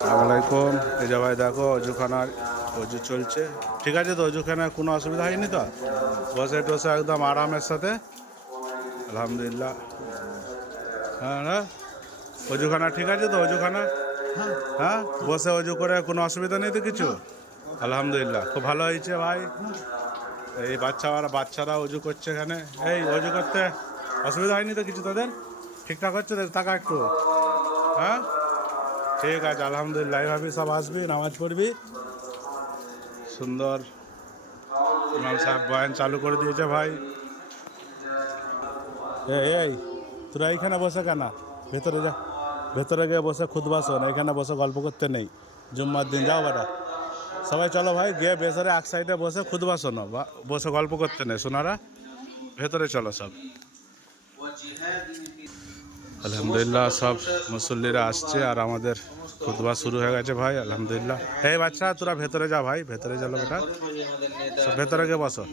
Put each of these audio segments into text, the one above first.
আসসালামাইকুম। এই যে ভাই দেখো অজুখানার অজু চলছে, ঠিক আছে তো? অজুখানায় কোনো অসুবিধা হয়নি তো? বসে টসে একদম আরামের সাথে, আলহামদুলিল্লাহ। হ্যাঁ হ্যাঁ, অজুখানা ঠিক আছে তো? অজুখানা হ্যাঁ, বসে অজু করে কোনো অসুবিধা নেই তো কিছু? আলহামদুলিল্লাহ, খুব ভালো হয়েছে ভাই। এই বাচ্চারা অজু করছে এখানে। এই অজু করতে অসুবিধা হয়নি তো কিছু তোদের? ঠিকঠাক হচ্ছে তো? টাকা একটু, হ্যাঁ ঠিক আছে আলহামদুলিল্লাহ। এইভাবেই সব আসবি, নামাজ পড়বি। সুন্দর ইমাম সাহেব বয়ান চালু করে দিয়েছে ভাই। এই তোরা এইখানে বসে কেন? ভেতরে যা, ভেতরে গিয়ে বসে খুতবা শোন, এখানে বসে গল্প করতে নেই। জুম্মার দিন যাও বেটা, সবাই চলো ভাই, গিয়ে ভেতরে এক সাইডে বসে খুতবা শোনো, বা বসে গল্প করতে নেই সোনারা। ভেতরে চলো সব। আলহামদুলিল্লাহ, সব মুসল্লিরা আসছে আর আমাদের খুতবা শুরু হয়ে গেছে ভাই, আলহামদুলিল্লাহ। এই বাচ্চা তোরা ভেতরে যা ভাই, ভেতরে চলো বেটা, সব ভেতরে গিয়ে বসো।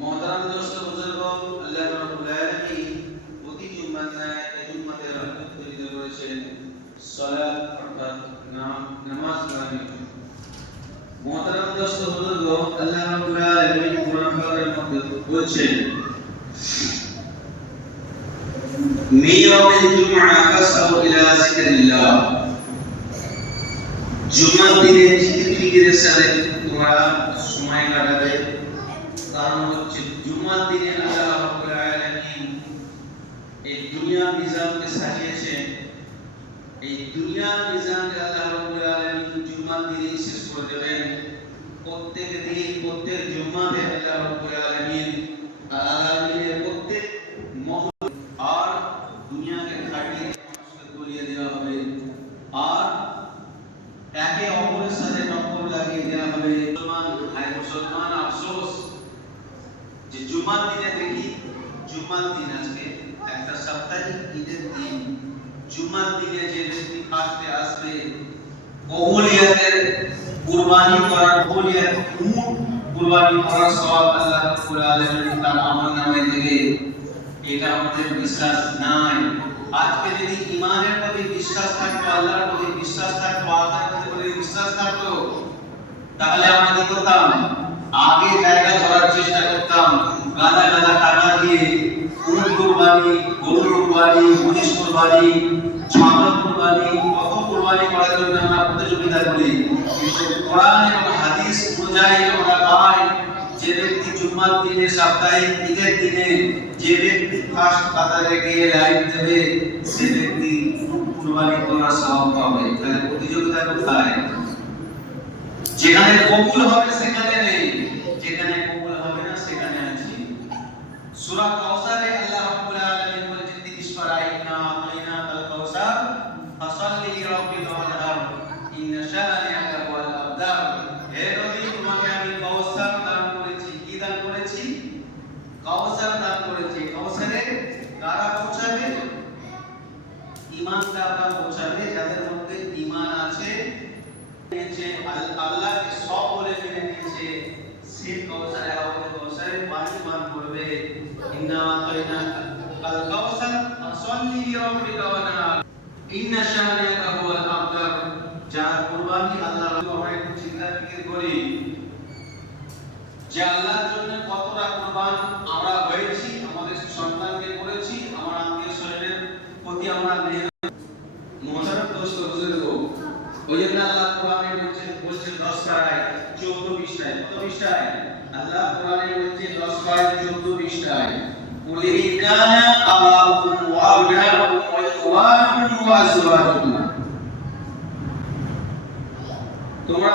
मोहतरम दोस्तों बुजुर्गों अल्लाह रब्बुल आलामीन প্রতি জুম্মায় জুম্মাতের রহমত তৈরি করেছেন সালাত অর্থাৎ নামাজ পড়ার। মোহতরম দোস্তোं বুजुর্গোं আল্লাহ রব্বুল আলামিন কুরআন পাকের মধ্যে বলেছেন মিয়াউমিল জুমআ ফাসাউ ইলা যিকরিল্লাহ। জুমার দিনে জিকিরের সাথে তোমরা সময় কাটাবে। কারণ হচ্ছে জুমার দিনে আল্লাহ রাব্বুল আলামিন এই দুনিয়ার নিজামকে সাজিয়েছেন। এই দুনিয়ার নিজামকে আল্লাহ রাব্বুল আলামিন জুমার দিনে শেষ করে দেবেন। প্রত্যেক দিন প্রত্যেক জুমাতে আল্লাহ রাব্বুল আলামিনের প্রত্যেক আর দুনিয়াকে কাটিয়ে মানুষকে গলিয়ে দেওয়া হবে। আর একে অপরের সাথে টক্কর লাগিয়ে দেওয়া হবে। মুসলমান আফসোস যে জুমার দিনে দেখি, জুমার দিন আজকে একটা সাপ্তাহিক ঈদের দিন, জুমার দিনে যে ব্যক্তি ফার্স্টে আসবে কবুলিয়াতের কুরবানি করার, কবুলিয়াত উট কুরবানি করার সওয়াব আল্লাহ রাব্বুল আলামিন তার আমলনামায় দেবে। এটা আমাদের বিশ্বাস নাই। আজকে যদি ঈমানের প্রতি বিশ্বাস থাকতো, আল্লাহর প্রতি বিশ্বাস থাকতো, আখিরাতের প্রতি বিশ্বাস থাকতো, তাহলে আমরা কি করতাম? আগে জায়গা ধরার চেষ্টা করতাম। গাদা গাদা টাকা দিয়ে উট কুরবানি, গরু কুরবানি, মহিষ কুরবানি, ছাগল কুরবানি, কত কুরবানি করার জন্য আমরা প্রতিযোগিতা করি। কিন্তু কোরআন এবং হাদিস অনুযায়ী আমরা পাই যে ব্যক্তি জুম্মার দিনে, সাপ্তাহিক ঈদের দিনে যে ব্যক্তি ফার্স্ট কাতারে গিয়ে লাইন দেবে, সে ব্যক্তি উট কুরবানি করার সওয়াব পাবে। তাহলে প্রতিযোগিতা কোথায়? যেখানে কবুল হবে সেখানে নেই, যেখানে কবুল হবে না সেখানে আছে। সূরা কাউসারে আল্লাহ রাব্বুল আলামিন বলেছেন 30 পারায়, ইন্না আতাইনাকাল কাউসার ফাসাল্লি লিরাব্বিকা ওয়ানহার ইন্না শানিআকা হুয়াল আবতার। হে নবী, তোমাকে আমি কাউসার দান করেছি। কি দান করেছি? কাউসার দান করেছি। কাউসারে কারা পৌঁছাবে? ঈমানদাররা পৌঁছাবে, যাদের মধ্যে ঈমান আছে, আল্লাহকে সব বলে মেনে নিয়েছে, সে কাউসারে পানি পান করবে। ইন্না আতাইনাকাল কাউসার ফাসাল্লি লিরাব্বিকা ওয়ানহার ইন্না শানিআকা হুয়াল আবতার। যার কুরবানি আল্লাহর জন্য, আমরা একটু চিন্তা ফিকির করি যে আল্লাহর জন্য কতটা কুরবান আমরা হয়েছি, আমাদের সন্তানকে করেছি, আমার আত্মীয় স্বজনের প্রতি আমরা মোহতারাম দোস্ত বুজুর্গো, ওই জন্য আল্লাহ কোরআনে বলছেন 10 পারায় 14 পৃষ্ঠায়, কত পৃষ্ঠায়? আল্লাহ কোরআনে বলছেন 10 পারায় 14 পৃষ্ঠায়, কুল ইন কানা আবাউকুম ওয়া আবনাউকুম ওয়া ইখওয়ানুকুম ওয়া আজওয়াজুকুম। তোমরা